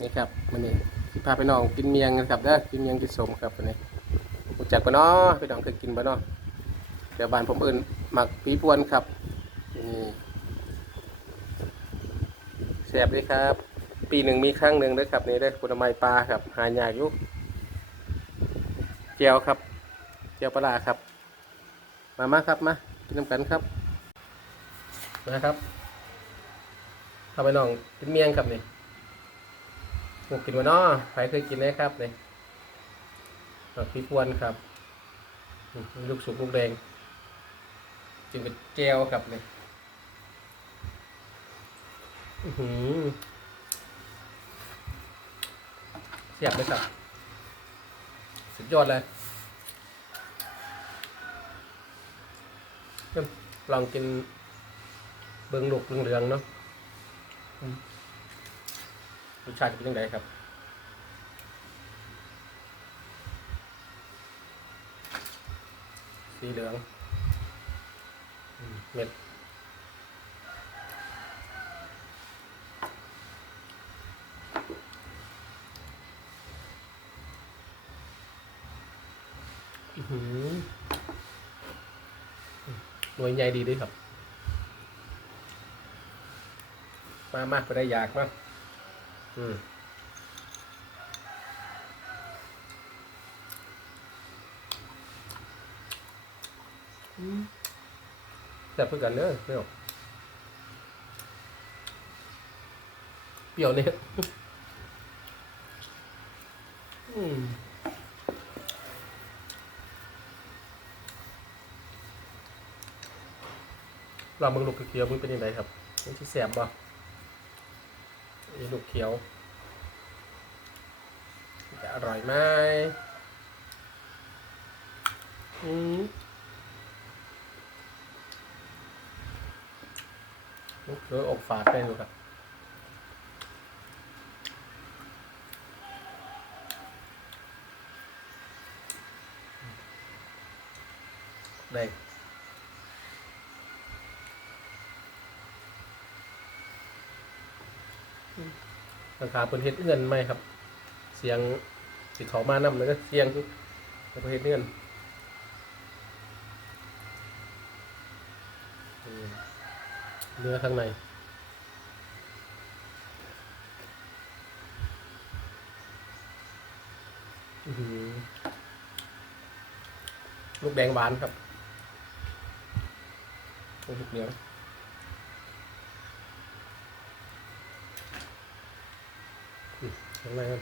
นี่ครับมันนี่ที่พาไปน้องกินเมียงกันครับเด้อกินเมียงกินสมครับวันนี้รู้จักปะเนาะพี่น้องเคยกินปะเนาะเดี๋ยวบ้านผมเอื่นหมักปีปวนครับนี่แซ่บเลยครับ ปีหนึ่งมีครั้งหนึ่งเด้อครับนี่เด้ผลไม้ปลาครับ หายากอยู่เจียวครับเจียวปลาครับ มามาครับมากินน้ำกันครับนะครับทำไปน้องกินเมียงครับนี่ หมูกินมาเนาะใครเคยกินไหมครับเนี่หมักปีปวนครับ ลูกสุกลูกแดงจึงเป็นแก้วครับเนี่อื้อหือเสียบเลยครับ สุดยอดเลยลองกินเบิ้งลูกเหลืองๆเนาะ รสชาติจะเป็นยังไงครับสีเหลืองอืมเม็ดหือหน่วยใหญ่ดีด้วยครับ มามากไปได้อยากมาก แต่เพื่อกันเนอะเปรี้ยวเปรี้ยวเนี่ยอืมลองเบิ่งลูกเขียวมันเป็นยังไงครับมันที่แสบบ่ ลูกเขียว จะอร่อยไหมอืมลูกเขียวอกฝาดไปดูครับได้ ราคาเพิ่นเฮ็ดเงินไหมครับ เสียงสิเขามานำแล้วก็เสียงแล้วก็เฮ็ดเงินอืมเนื้อข้างในลูกแดงหวานครับลูกเหนียวข้าง ในครั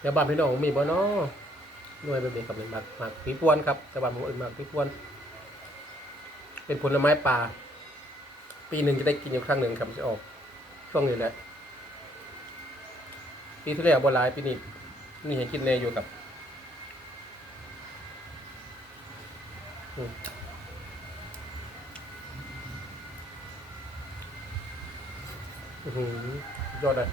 เดี๋ยวบ้านพี่น้องมีบ่เนาะหน่วยแบบนี้ครับเป็นหมักหมักผีพวนครับแต่บ้านผมเอื่นหมักผีพวน เป็นผลไม้ป่า ปีหนึ่งจะได้กินอยู่ครั้งหนึ่งครับจะออก ช่วงนี้แหละปีที่แล้วบัวลายปีนี้นี่เห็นกินเนยอยู่กับอืมอื้อหือยอดเลย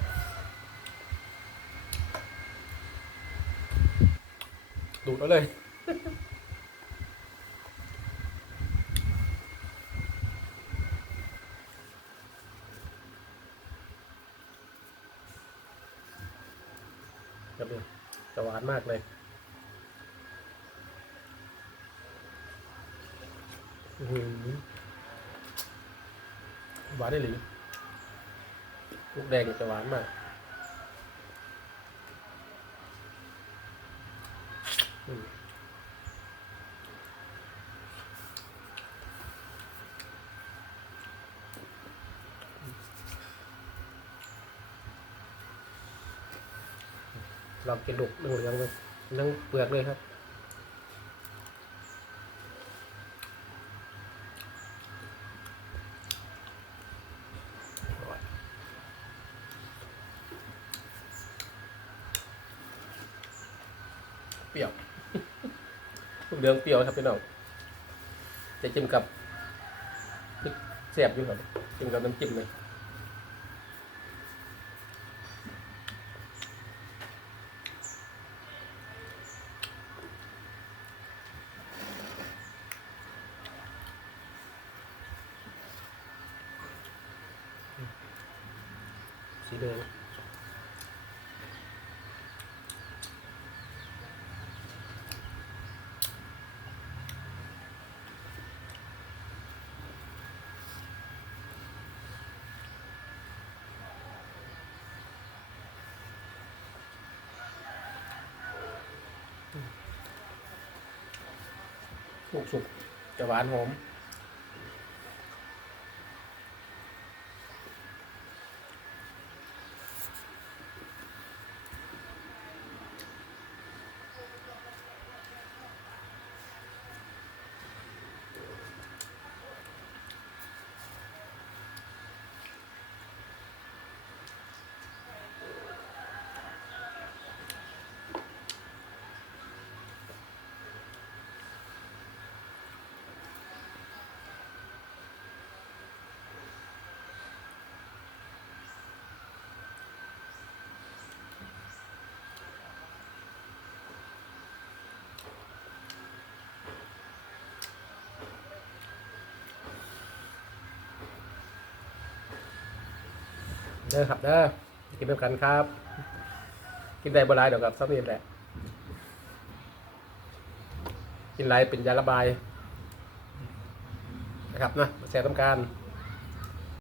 ดูดเอาเลยครับนี่ยจะหวานมากเลยหวานได้หรือลูกแดงจะหวานมาก เรากินลูกนึ่งเหลืงเลยนึ่งเปลือกเลยครับเปรี้ยว เดืองเปรี้ยวครับพี่น้องจะจิ้มกับพริกเสียบอยู่ครับจิ้มกับน้ำจิ้มเลยสีแดง สุกสุกจะหวานหอม เด้อครับเด้อกินด้วยกันครับ กินได้บรายเดี๋ยวกับซับนี่แหละ กินไรเป็นยาระบายนะครับนะแสบต้องการ